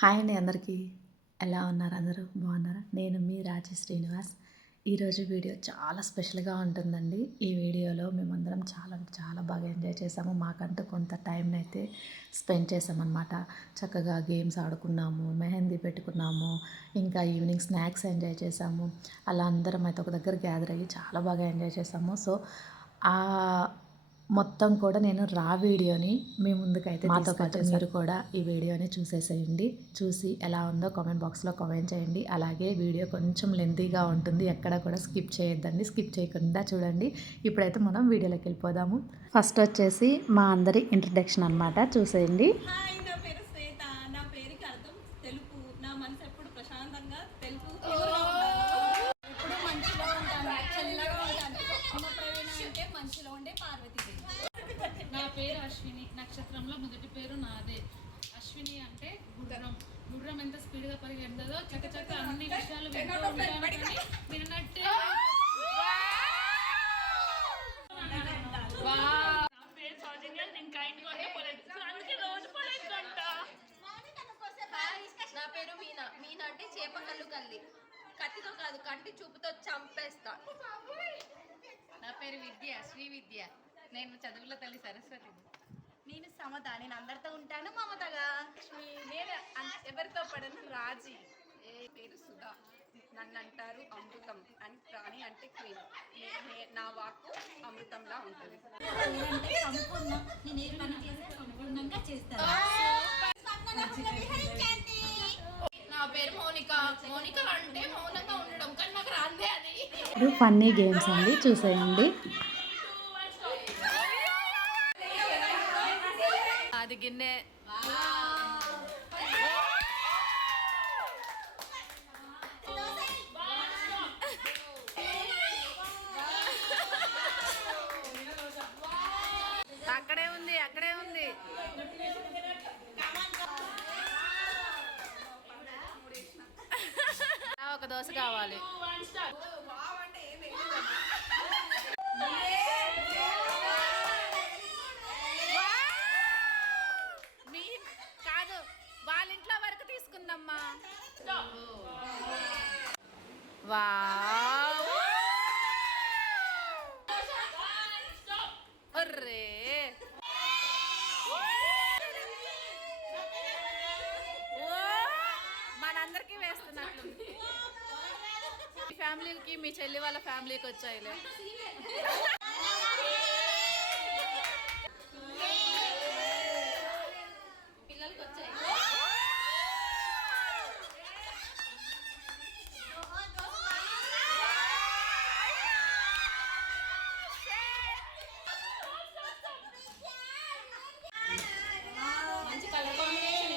Hi అండి అందరికీ. ఎలా ఉన్నారు అందరూ? బాగున్నారా? నేను మీ శ్రీనివాస్. ఈరోజు వీడియో చాలా స్పెషల్‌గా ఉంటుందండి. ఈ వీడియోలో మేమందరం చాలా అంటే చాలా బాగా ఎంజాయ్ చేసాము. మాకంటూ కొంత టైంనైతే స్పెండ్ చేసామన్నమాట. చక్కగా గేమ్స్ ఆడుకున్నాము, మెహందీ పెట్టుకున్నాము, ఇంకా ఈవినింగ్ స్నాక్స్ ఎంజాయ్ చేసాము. అలా అందరం అయితే ఒక దగ్గర గ్యాదర్ అయ్యి చాలా బాగా ఎంజాయ్ చేసాము. సో, ఆ మొత్తం కూడా నేను వీడియోని మీ ముందుకైతే మాతో పాటు మీరు కూడా ఈ వీడియోని చూసేసేయండి. చూసి ఎలా ఉందో కామెంట్ బాక్స్లో కామెంట్ చేయండి. అలాగే వీడియో కొంచెం లెంతీగా ఉంటుంది, ఎక్కడ కూడా స్కిప్ చేయొద్దండి. స్కిప్ చేయకుండా చూడండి. ఇప్పుడైతే మనం వీడియోలోకి వెళ్ళిపోదాము. ఫస్ట్ వచ్చేసి మా అందరి ఇంట్రడక్షన్ అనమాట, చూసేయండి. నా పేరు అశ్విని. నక్షత్రంలో మొదటి పేరు నాదే. అశ్విని అంటే గుర్రం. గుర్రం ఎంత స్పీడ్గా పరిగెడుతుందో చక్క అన్ని విషయాలు విన్నట్టే. నా పేరు మీనా. మీనా అంటే చేప కళ్ళు కల్లి. కత్తితో కాదు, కంటి చూపుతో చంపేస్తా. నా పేరు విద్య, శ్రీ విద్య. నేను చదువుల తల్లి సరస్వతి. నేను సమత. నేను అందరితో ఉంటాను మమతగా. నేను ఎవరితో పడను రాజీ. పేరు సుధా. నన్ను అంటారు అమృతం అని. ప్రాణి అంటే క్వీన్. నా వాక్కు అమృతంలా ఉంటుంది. నేను ఏ పని చేసినా సంపూర్ణంగా చేస్తాను. నా పేరు మౌనిక. మౌనిక అంటే మౌనంగా ఉండడం, కానీ నాకు రాందే అది. ఇప్పుడు ఫన్నీ గేమ్స్ అండి, చూసేయండి. అది గిన్నె. అక్కడే ఉంది, అక్కడే ఉంది. ఒక దోశ కావాలి. కాదు, వాళ్ళ ఇంట్లో వరకు తీసుకుందమ్మా. వావ్, ఒర్రే. మనందరికీ వేస్తున్నట్లు. మీ ఫ్యామిలీకి, మీ చెల్లి వాళ్ళ ఫ్యామిలీకి వచ్చాయిలే. పిల్లలకి వచ్చాయి. మంచి కలర్ కాంబినేషన్.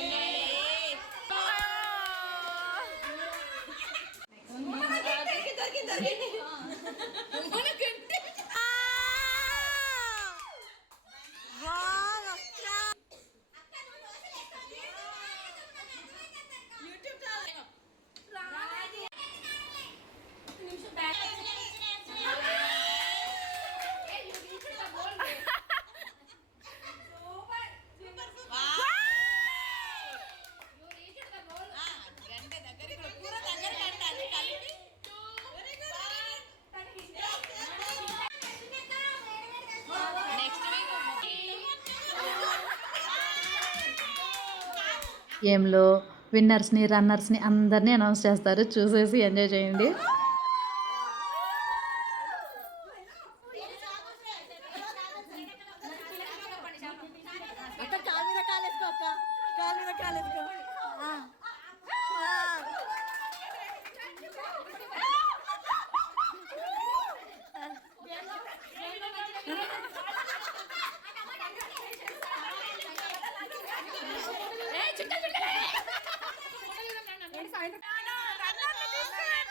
గేమ్లో విన్నర్స్ని, రన్నర్స్ని అందరినీ అనౌన్స్ చేస్తారు. చూసేసి ఎంజాయ్ చేయండి.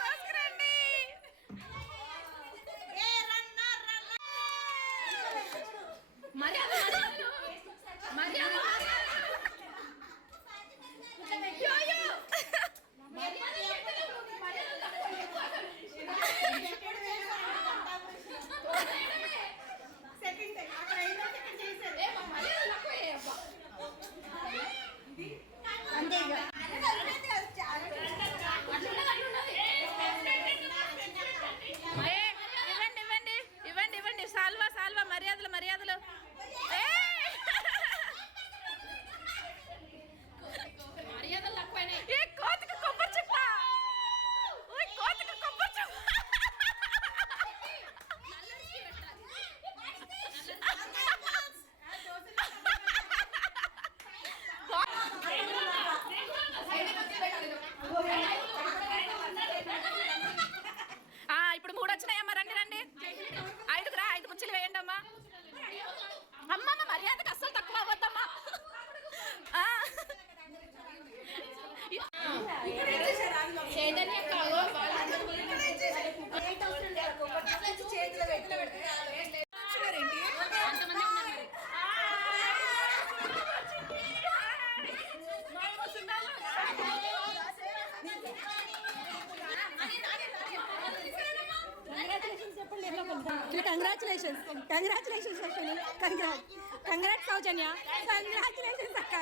తీసుకురండి. కంగ్రాచులేషన్స్ అశ్విని. కంగ్రాట్స్ సౌజన్య. కంగ్రాచులేషన్స్ అక్క.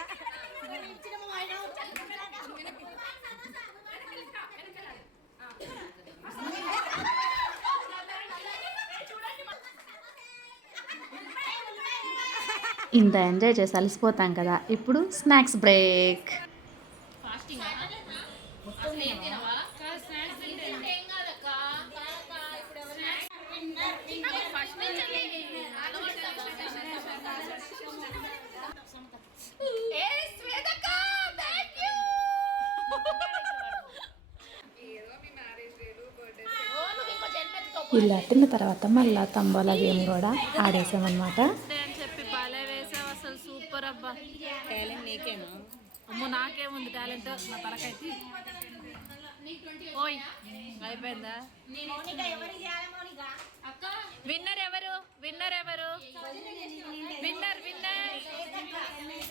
ఇంత ఎంజాయ్ చేసి అలసిపోతాం కదా, ఇప్పుడు స్నాక్స్ బ్రేక్. ఫాస్టింగ్ అసలు ఏం తినవా? స్నాక్స్ తింటే ఏం కాదక్క. ఫస్ట్ నుంచి ఇలా తిన్న తర్వాత మళ్ళీ తంబోలా గేమ్ కూడా ఆడేసామన్నమాట. అని చెప్పి బాలే వేసావు అసలు, సూపర్ అబ్బా. టాలెంట్ నీకేనా? అమ్మో నాకేముంది టాలెంట్, నా తలకైతే. ఓయ్ అయిపోయిందా? విన్నర్ ఎవరు? విన్నర్ ఎవరు? Winner winner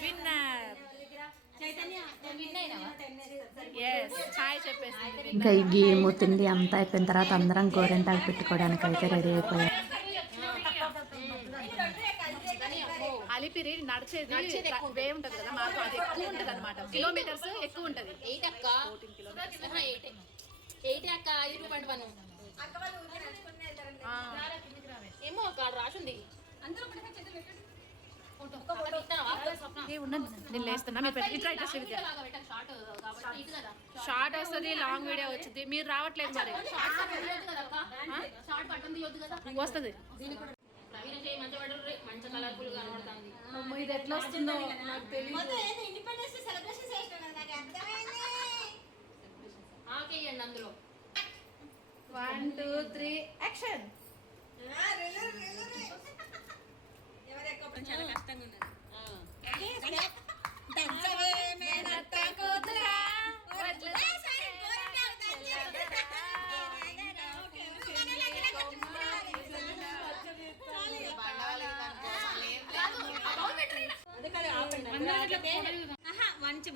winner. Yes hi చెప్పేసి. ఇంకా ఈ గేమ్ తిండి అంతా అయిపోయిన తర్వాత అందరం గోరెంటాకు పెట్టుకోవడానికి అయితే రెడీ అయిపోయాం. అలిపిరి నడిచేది వే ఉంటుంది కదా, మాకు అది ఎక్కువ ఉంటుంది అనమాట. కిలోమీటర్స్ ఎక్కువ ఉంటుంది. 8 అక్క. 8 అక్క. 5.1 ఏమో అక్క రాసింది. ఉండండి నేను లేస్తున్నా. మీరు ఇట్లా ఇట్లా షార్ట్ వస్తుంది, లాంగ్ వీడియో వచ్చింది. మీరు రావట్లేదు మరి. వస్తుంది. మంచి కలర్ఫుల్ కనబడుతుంది. ఇది ఎట్లా వస్తుందో నాకు తెలియదు. ఆకేయండి అందులో. 1 2 3 యాక్షన్. చాలా కష్టంగా ఉన్నది.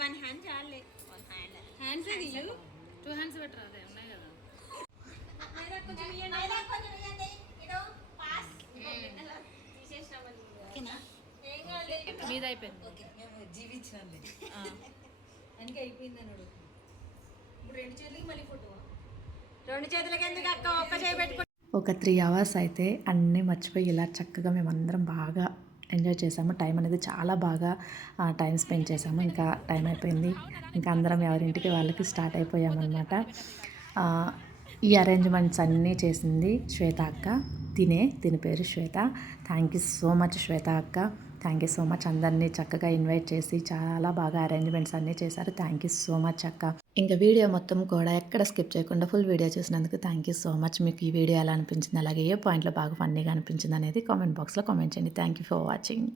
వన్ హ్యాండ్ చాలే. Hands 2 hands better. అదే ఉన్నాయి కదా. మీద అయిపోయింది. రెండు చేతులకి ఎందుకు అక్క? ఒక్క చేయి పెట్టుకో. ఒక 3 అవర్స్ అయితే అన్నీ మర్చిపోయి ఇలా చక్కగా మేమందరం బాగా ఎంజాయ్ చేసాము. టైం అనేది చాలా బాగా టైం స్పెండ్ చేసాము. ఇంకా టైం అయిపోయింది, ఇంకా అందరం ఎవరింటికి వాళ్ళకి స్టార్ట్ అయిపోయామన్నమాట. ఈ అరేంజ్మెంట్స్ అన్నీ చేసింది శ్వేత అక్క. దీని పేరు శ్వేత. థ్యాంక్ యూ సో మచ్ శ్వేత అక్క. Thank you so much. అందరినీ చక్కగా ఇన్వైట్ చేసి చాలా బాగా అరేంజ్మెంట్స్ అన్నీ చేశారు. థ్యాంక్ యూ సో మచ్ అక్క. ఇంకా వీడియో మొత్తం కూడా ఎక్కడ స్కిప్ చేయకుండా ఫుల్ వీడియో చూసినందుకు థ్యాంక్ యూ సో మచ్. మీకు ఈ వీడియో ఎలా అనిపించింది, అలాగే ఏ పాయింట్లో బాగా ఫన్నీగా అనిపించింది అనేది కామెంట్ బాక్స్లో కామెంట్ చేయండి. Thank you for watching.